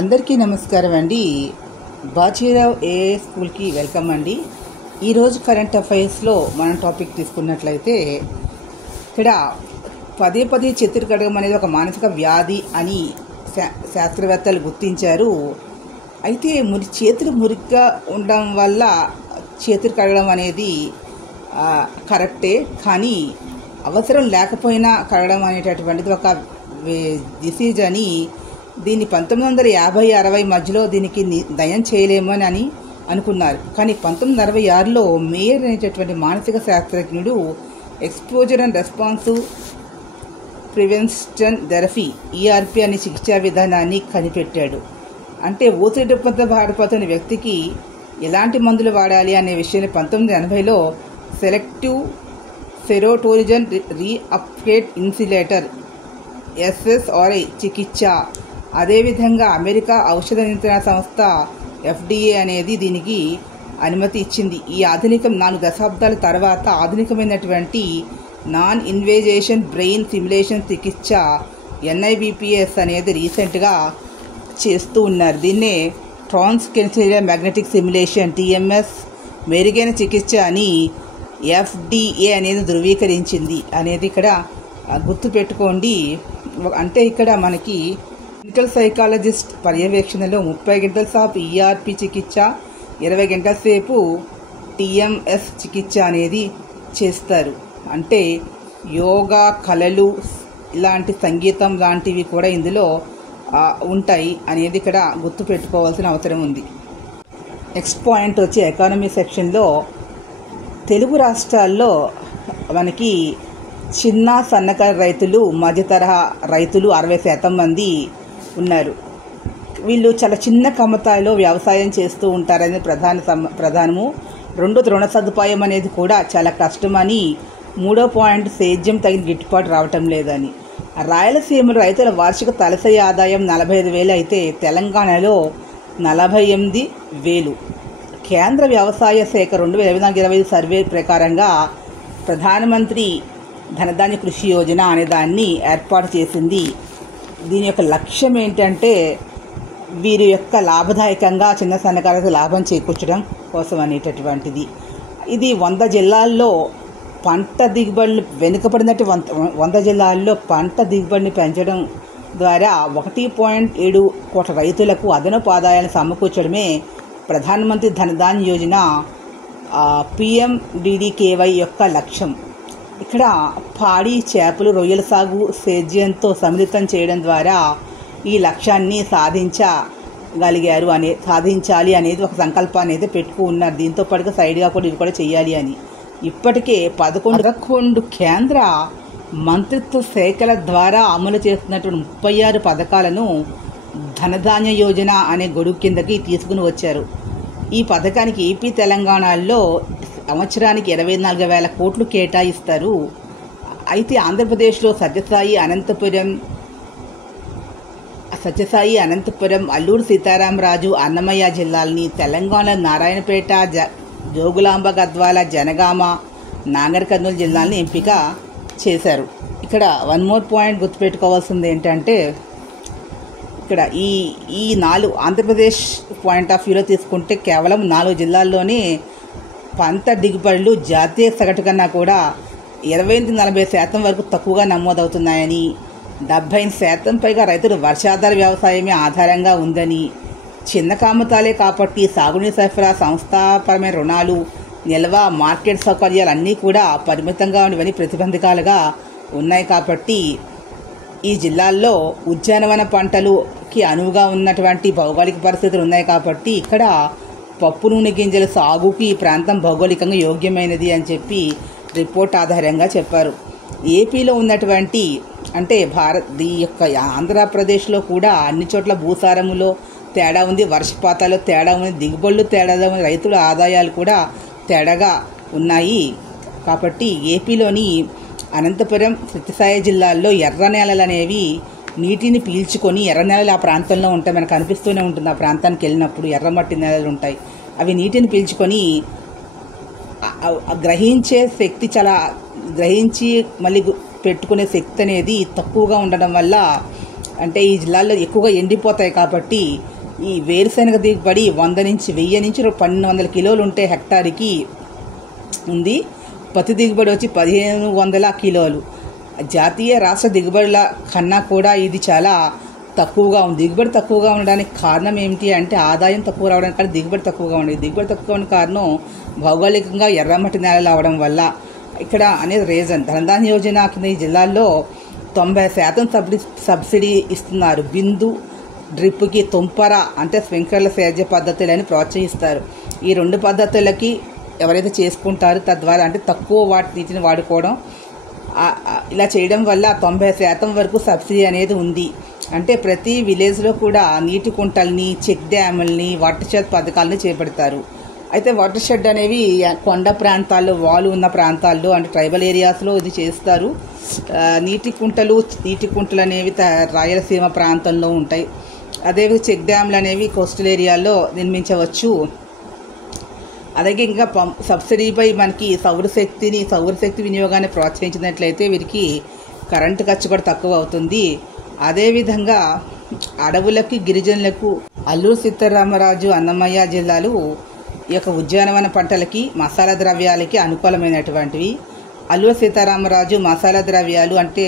అందరికీ నమస్కారం అండి. బాజీరావు ఏఏ స్కూల్కి వెల్కమ్ అండి. ఈరోజు కరెంట్ అఫైర్స్లో మనం టాపిక్ తీసుకున్నట్లయితే ఇక్కడ పదే పదే చేతులు కడగడం అనేది ఒక మానసిక వ్యాధి అని శాస్త్రవేత్తలు గుర్తించారు. అయితే చేతులు మురికిగా ఉండడం వల్ల చేతులు కడగడం అనేది కరెక్టే, కానీ అవసరం లేకపోయినా కడగడం అనేటటువంటిది ఒక డిసీజ్ అని దీన్ని 1950-60 మధ్యలో దీనికి నయం చేయలేమని అని అనుకున్నారు. కానీ 1966లో మేయర్ అనేటటువంటి మానసిక శాస్త్రజ్ఞుడు exposure and responsive prevention therapy ERP అనే చికిత్సా విధానాన్ని కనిపెట్టాడు. అంటే ఊపిరితిత్తులతో బాధపడుతున్న వ్యక్తికి ఎలాంటి మందులు వాడాలి అనే విషయాన్ని 1980లో selective serotonin reuptake inhibitor SSRI చికిత్స, అదేవిధంగా అమెరికా ఔషధ నియంత్రణ సంస్థ FDA అనేది దీనికి అనుమతి ఇచ్చింది. ఈ 4 దశాబ్దాల తర్వాత ఆధునికమైనటువంటి నాన్ ఇన్వేజేషన్ బ్రెయిన్ సిమ్యులేషన్ చికిత్స NIBPS అనేది రీసెంట్గా చేస్తూ ఉన్నారు. దీన్నే ట్రాన్స్క్రేనియల్ మ్యాగ్నెటిక్ సిమ్యులేషన్ TMS మెరుగైన చికిత్స అని FDA అనేది ధృవీకరించింది అనేది ఇక్కడ గుర్తుపెట్టుకోండి. అంటే ఇక్కడ మనకి క్లినికల్ సైకాలజిస్ట్ పర్యవేక్షణలో 30 గంటల సేపు ERP చికిత్స, 20 గంటల సేపు TMS చికిత్స అనేది చేస్తారు. అంటే యోగా, కళలు, ఇలాంటి సంగీతం లాంటివి కూడా ఇందులో ఉంటాయి అనేది ఇక్కడ గుర్తుపెట్టుకోవాల్సిన అవసరం ఉంది. నెక్స్ట్ పాయింట్ వచ్చి ఎకానమీ సెక్షన్లో తెలుగు రాష్ట్రాల్లో మనకి చిన్న సన్నకారు రైతులు, మధ్య తరహా రైతులు 60% మంది ఉన్నారు. వీళ్ళు చాలా చిన్న కమతాయిలో వ్యవసాయం చేస్తూ ఉంటారనేది ప్రధానము. 2 రుణ సదుపాయం అనేది కూడా చాలా కష్టమని. 3వ పాయింట్ సేద్యం తగిన గిట్టుబాటు రావటం లేదని. రాయలసీమలో రైతుల వార్షిక తలసరి ఆదాయం 45,000 అయితే తెలంగాణలో 48,000. కేంద్ర వ్యవసాయ శాఖ 2024-25 సర్వే ప్రకారంగా ప్రధానమంత్రి ధనధాన్య కృషి యోజన అనే దాన్ని ఏర్పాటు చేసింది. దీని యొక్క లక్ష్యం ఏంటంటే వీరి యొక్క లాభదాయకంగా చిన్న సన్నకారులకు లాభం చేకూర్చడం కోసం అనేటటువంటిది. ఇది 100 జిల్లాల్లో పంట దిగుబడులు వెనుకబడినట్టు 100 జిల్లాల్లో పంట దిగుబడిని పెంచడం ద్వారా 1.7 కోట్ల రైతులకు అదనపు ఆదాయాన్ని సమకూర్చడమే ప్రధానమంత్రి ధనధాన్య యోజన PMDDKY యొక్క లక్ష్యం. ఇక్కడ పాడి, చేపలు, రొయ్యల సాగు సేద్యంతో సమ్మిళితం చేయడం ద్వారా ఈ లక్ష్యాన్ని సాధించాలి అనేది ఒక సంకల్పాన్ని అయితే పెట్టుకున్నారు. దీంతో పాటుగా సైడ్గా కూడా ఇవి కూడా చేయాలి అని. ఇప్పటికే 11 కేంద్ర మంత్రిత్వ శాఖల ద్వారా అమలు చేస్తున్నటువంటి 36 పథకాలను ధనధాన్య యోజన అనే గొడుగు కిందకి తీసుకుని వచ్చారు. ఈ పథకానికి ఏపీ, తెలంగాణలో సంవత్సరానికి 24,000 కోట్లు కేటాయిస్తారు. అయితే ఆంధ్రప్రదేశ్లో సత్యసాయి, అనంతపురం, అల్లూరు సీతారామరాజు, అన్నమయ్య జిల్లాలని, తెలంగాణ నారాయణపేట, జోగులాంబ గద్వాల, జనగామ, నాగర్ కర్నూలు జిల్లాలని ఎంపిక చేశారు. ఇక్కడ 1 మోర్ పాయింట్ గుర్తుపెట్టుకోవాల్సింది ఏంటంటే ఇక్కడ ఈ 4 ఆంధ్రప్రదేశ్ పాయింట్ ఆఫ్ వ్యూలో తీసుకుంటే కేవలం 4 జిల్లాల్లోనే పంట దిగుబడులు జాతీయ సగటు కన్నా కూడా 20-40% వరకు తక్కువగా నమోదవుతున్నాయని, 70% పైగా రైతులు వర్షాధార వ్యవసాయమే ఆధారంగా ఉందని, చిన్న కామతాలే కాబట్టి సాగునీరు సరఫరా, సంస్థాపరమైన రుణాలు, నిల్వ, మార్కెట్ సౌకర్యాలు అన్నీ కూడా పరిమితంగా ఉండవని ప్రతిబంధకాలుగా ఉన్నాయి. కాబట్టి ఈ జిల్లాల్లో ఉద్యానవన పంటలుకి అనువుగా ఉన్నటువంటి భౌగోళిక పరిస్థితులు ఉన్నాయి. కాబట్టి ఇక్కడ పప్పు నూనె గింజల సాగుకి ఈ ప్రాంతం భౌగోళికంగా యోగ్యమైనది అని చెప్పి రిపోర్ట్ ఆధారంగా చెప్పారు. ఏపీలో ఉన్నటువంటి అంటే ఈ యొక్క ఆంధ్రప్రదేశ్లో కూడా అన్ని చోట్ల భూసారములో తేడా ఉంది, వర్షపాతాల్లో తేడా ఉంది, దిగుబడులు తేడా ఉంది, రైతుల ఆదాయాలు కూడా తేడాగా ఉన్నాయి. కాబట్టి ఏపీలోని అనంతపురం, సత్యసాయి జిల్లాల్లో ఎర్ర నేలలు అనేవి నీటిని పీల్చుకొని, ఎర్ర నేలలు ఆ ప్రాంతంలో ఉంటాయి, మనకు అనిపిస్తూనే ఉంటుంది. ఆ ప్రాంతానికి వెళ్ళినప్పుడు ఎర్రమట్టి నేలలు ఉంటాయి. అవి నీటిని పీల్చుకొని గ్రహించే శక్తి గ్రహించి మళ్ళీ పెట్టుకునే శక్తి అనేది తక్కువగా ఉండడం వల్ల అంటే ఈ జిల్లాల్లో ఎక్కువగా ఎండిపోతాయి కాబట్టి ఈ వేరుశనగ దిగుబడి 100 నుంచి 1000 నుంచి 1200 కిలోలు ఉంటే హెక్టార్కి ఉంది. పత్తి దిగుబడి వచ్చి 1500 కిలోలు. జాతీయ రాష్ట్ర దిగుబడుల కన్నా కూడా ఇది చాలా తక్కువగా ఉంది. దిగుబడి తక్కువగా ఉండడానికి కారణం ఏమిటి అంటే ఆదాయం తక్కువ రావడానికి కానీ దిగుబడి తక్కువగా ఉండేది. దిగుబడి తక్కువ ఉన్న కారణం భౌగోళికంగా ఎర్రమట్టి నేలలు అవడం వల్ల ఇక్కడ అనేది రీజన్. ధనధాన్య యోజన కింద ఈ జిల్లాల్లో 90% సబ్సిడీ ఇస్తున్నారు. బిందు డ్రిప్కి తుంపర అంటే స్ప్రింక్లర్ల సేద్య పద్ధతులని ప్రోత్సహిస్తారు. ఈ 2 పద్ధతులకి ఎవరైతే చేసుకుంటారో తద్వారా అంటే తక్కువ నీటిని వాడుకోవడం ఇలా చేయడం వల్ల 90% వరకు సబ్సిడీ అనేది ఉంది. అంటే ప్రతి విలేజ్లో కూడా నీటి కుంటల్ని, చెక్ డ్యాముల్ని, వాటర్ షెడ్ పథకాలని చేపడతారు. అయితే వాటర్ షెడ్ అనేవి కొండ ప్రాంతాల్లో, వాలు ఉన్న ప్రాంతాల్లో అంటే ట్రైబల్ ఏరియాస్లో ఇది చేస్తారు. నీటి కుంటలు అనేవి రాయలసీమ ప్రాంతంలో ఉంటాయి. అదేవిధంగా చెక్ డ్యామ్లు అనేవి కోస్టల్ ఏరియాల్లో నిర్మించవచ్చు. అలాగే ఇంకా సబ్సిడీపై మనకి సౌరశక్తి వినియోగాన్ని ప్రోత్సహించినట్లయితే వీరికి కరెంటు ఖర్చు కూడా తక్కువ అవుతుంది. అదేవిధంగా అడవులకి, గిరిజనులకు అల్లూరు సీతారామరాజు, అన్నమయ్య జిల్లాలు ఈ యొక్క ఉద్యానవన పంటలకి, మసాలా ద్రవ్యాలకి అనుకూలమైనటువంటివి. అల్లూరు సీతారామరాజు మసాలా ద్రవ్యాలు అంటే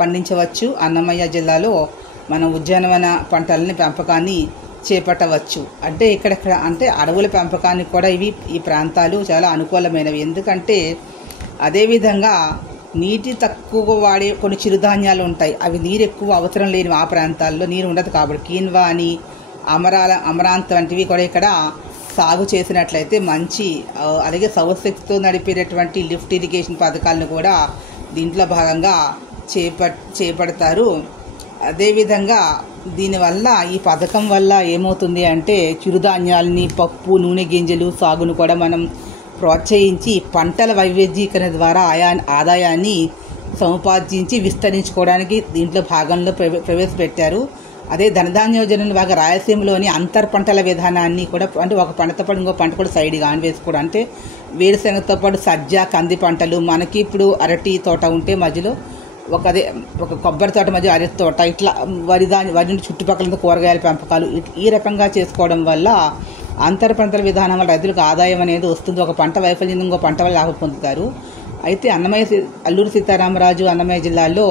పండించవచ్చు. అన్నమయ్య జిల్లాలో మనం ఉద్యానవన పంటలని పెంపకాన్ని చేపట్టవచ్చు. అంటే ఇక్కడెక్కడ అంటే అడవుల పెంపకానికి కూడా ఈ ప్రాంతాలు చాలా అనుకూలమైనవి. ఎందుకంటే అదేవిధంగా నీటి తక్కువ వాడే కొన్ని చిరుధాన్యాలు ఉంటాయి. అవి నీరు ఎక్కువ అవసరం లేని ఆ ప్రాంతాల్లో నీరు ఉండదు కాబట్టి కీన్వా అని, అమరాంత్ వంటివి కూడా ఇక్కడ సాగు చేసినట్లయితే మంచి. అలాగే సౌరశక్తితో నడిపేటటువంటి లిఫ్ట్ ఇరిగేషన్ పథకాలను కూడా దీంట్లో భాగంగా చేపడతారు. అదేవిధంగా దీనివల్ల ఈ పథకం వల్ల ఏమవుతుంది అంటే చిరుధాన్యాలని, పప్పు, నూనె గింజలు సాగును కూడా మనం ప్రోత్సహించి పంటల వైవిధ్యీకరణ ద్వారా ఆదాయాన్ని సముపార్జించి విస్తరించుకోవడానికి దీంట్లో భాగంలో ప్రవేశపెట్టారు. అదే ధనధాన్య యోజనలు బాగా రాయలసీమలోని అంతర్ పంటల విధానాన్ని కూడా అంటే ఒక పంటతో పాటు ఇంకో పంట కూడా సైడ్గా వేసుకోవడం. అంటే వేరుశనగతో పాటు సజ్జ, కంది పంటలు, మనకి ఇప్పుడు అరటి తోట ఉంటే మధ్యలో ఒక కొబ్బరి తోట మధ్య అరటి తోట, ఇట్లా వరి చుట్టుపక్కల కూరగాయల పెంపకాలు ఈ రకంగా చేసుకోవడం వల్ల అంతర పంటల విధానం వల్ల రైతులకు ఆదాయం అనేది వస్తుంది. ఒక పంట వైఫల్యం ఇంకో పంట వల్ల లాభం పొందుతారు. అయితే అల్లూరు సీతారామరాజు, అన్నమయ్య జిల్లాల్లో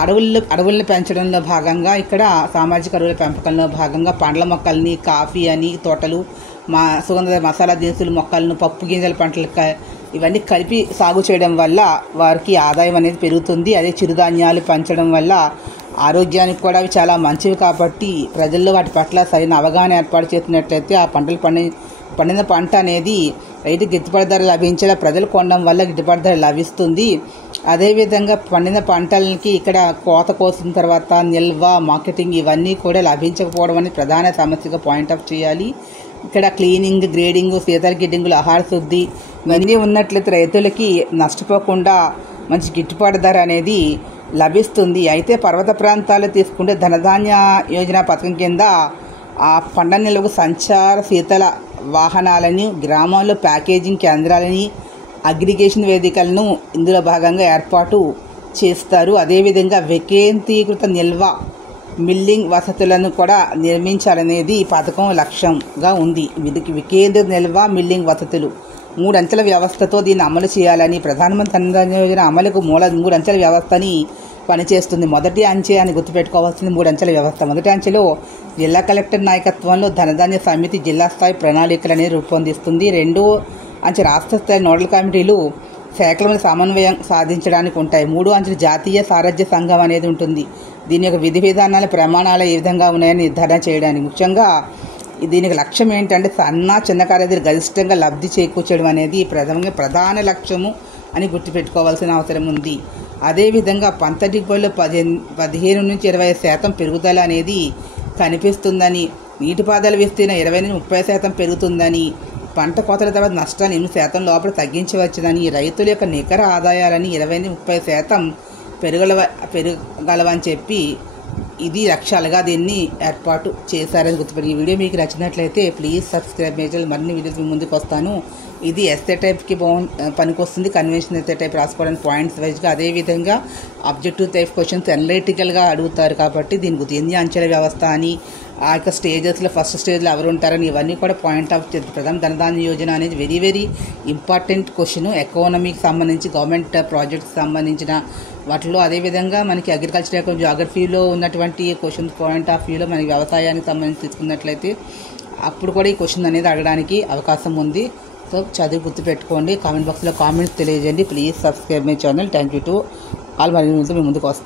అడవులను పెంచడంలో భాగంగా ఇక్కడ సామాజిక అడవుల పెంపకంలో భాగంగా పండ్ల మొక్కల్ని, కాఫీ అని తోటలు, సుగంధ మసాలా దినుసులు మొక్కలను, పప్పు గింజల పంటలు ఇవన్నీ కలిపి సాగు చేయడం వల్ల వారికి ఆదాయం అనేది పెరుగుతుంది. అదే చిరుధాన్యాలు పెంచడం వల్ల ఆరోగ్యానికి కూడా అవి చాలా మంచివి కాబట్టి ప్రజల్లో వాటి పట్ల సరైన అవగాహన ఏర్పాటు చేసినట్లయితే ఆ పంటలు పండిన పంట అనేది రైతుకి గిట్టుబాటు ధర లభించేలా ప్రజలు కొనడం వల్ల గిట్టుబాటు ధర లభిస్తుంది. అదేవిధంగా పండిన పంటలకి ఇక్కడ కోత కోసిన తర్వాత నిల్వ, మార్కెటింగ్ ఇవన్నీ కూడా లభించకపోవడం అనేది ప్రధాన సమస్యగా పాయింట్అప్ చేయాలి. ఇక్కడ క్లీనింగ్, గ్రేడింగ్, శీతల గిడ్డింగులు, ఆహార శుద్ధి ఇవన్నీ ఉన్నట్లయితే రైతులకి నష్టపోకుండా మంచి గిట్టుబాటు ధర అనేది లభిస్తుంది. అయితే పర్వత ప్రాంతాలు తీసుకుంటే ధనధాన్య యోజన పథకం కింద ఆ పంట నిల్వకు సంచార శీతల వాహనాలని, గ్రామాల్లో ప్యాకేజింగ్ కేంద్రాలని, అగ్రిగేషన్ వేదికలను ఇందులో భాగంగా ఏర్పాటు చేస్తారు. అదేవిధంగా వికేంద్రీకృత నిల్వ మిల్లింగ్ వసతులను కూడా నిర్మించాలనేది ఈ పథకం లక్ష్యంగా ఉంది. వికేంద్రీకృత నిల్వ మిల్లింగ్ వసతులు 3 అంచెల వ్యవస్థతో దీన్ని అమలు చేయాలని ప్రధానమంత్రి ధనధాన్య యోజన అమలుకు 3 అంచెల వ్యవస్థని పనిచేస్తుంది. మొదటి అంచె అని గుర్తుపెట్టుకోవాల్సింది 3 అంచెల వ్యవస్థ. మొదటి అంచెలో జిల్లా కలెక్టర్ నాయకత్వంలో ధనధాన్య సమితి జిల్లా స్థాయి ప్రణాళికలు అనేది రూపొందిస్తుంది. 2వ అంచె రాష్ట్ర స్థాయి నోడల్ కమిటీలు శాఖల మీద సమన్వయం సాధించడానికి ఉంటాయి. 3వ అంచె జాతీయ సారథ్య సంఘం అనేది ఉంటుంది. దీని యొక్క విధి విధానాల ప్రమాణాలు ఏ విధంగా ఉన్నాయని నిర్ధారణ చేయడానికి ముఖ్యంగా దీనికి లక్ష్యం ఏంటంటే చిన్నకారు రైతులు గరిష్టంగా లబ్ధి చేకూర్చడం అనేది ప్రధాన లక్ష్యము అని గుర్తుపెట్టుకోవాల్సిన అవసరం ఉంది. అదేవిధంగా పంట దిగుబడిలో 15 నుంచి 20% పెరుగుదల అనేది కనిపిస్తుందని, నీటిపారుదల విస్తీర్ణం 20 నుంచి 30% పెరుగుతుందని, పంట కోతల తర్వాత నష్టాలు 8% లోపల తగ్గించవచ్చునని, రైతుల యొక్క నికర ఆదాయాలని 20 నుంచి 30% పెరగలవని చెప్పి ఇది లక్ష్యాలుగా దీన్ని ఏర్పాటు చేశారని గుర్తుపెట్టి. ఈ వీడియో మీకు నచ్చినట్లయితే ప్లీజ్ సబ్స్క్రైబ్ చేయాలి. మరిన్ని వీడియోస్ మీ ముందుకు వస్తాను. ఇది ఎస్ఏ టైప్కి పనికొస్తుంది. కన్వెన్షన్ ఎస్ఏ టైప్ రాసుకోవడానికి పాయింట్స్ వైజ్గా. అదేవిధంగా అబ్జెక్టివ్ టైప్ క్వశ్చన్స్ అనలిటికల్గా అడుగుతారు కాబట్టి దీని గురించి ఎన్ని అంచెల వ్యవస్థ అని, ఆ యొక్క స్టేజెస్లో ఫస్ట్ స్టేజ్లో ఎవరు ఉంటారని ఇవన్నీ కూడా పాయింట్ ఆఫ్ ప్రధాన ధనధాన్య యోజన అనేది వెరీ వెరీ ఇంపార్టెంట్ క్వశ్చన్. ఎకానమీకి సంబంధించి గవర్నమెంట్ ప్రాజెక్ట్స్ సంబంధించిన వాటిలో, అదేవిధంగా మనకి అగ్రికల్చర్ జాగ్రఫీలో ఉన్నటువంటి క్వశ్చన్స్ పాయింట్ ఆఫ్ వ్యూలో మనకి వ్యవసాయానికి సంబంధించి తీసుకున్నట్లయితే అప్పుడు కూడా ఈ క్వశ్చన్ అనేది అడగడానికి అవకాశం ఉంది. సో చదివి గుర్తుపెట్టుకోండి. కామెంట్ బాక్స్లో కామెంట్స్ తెలియజేయండి. Please subscribe my channel. Thank you to all. మరి మీ ముందుకు వస్తాను.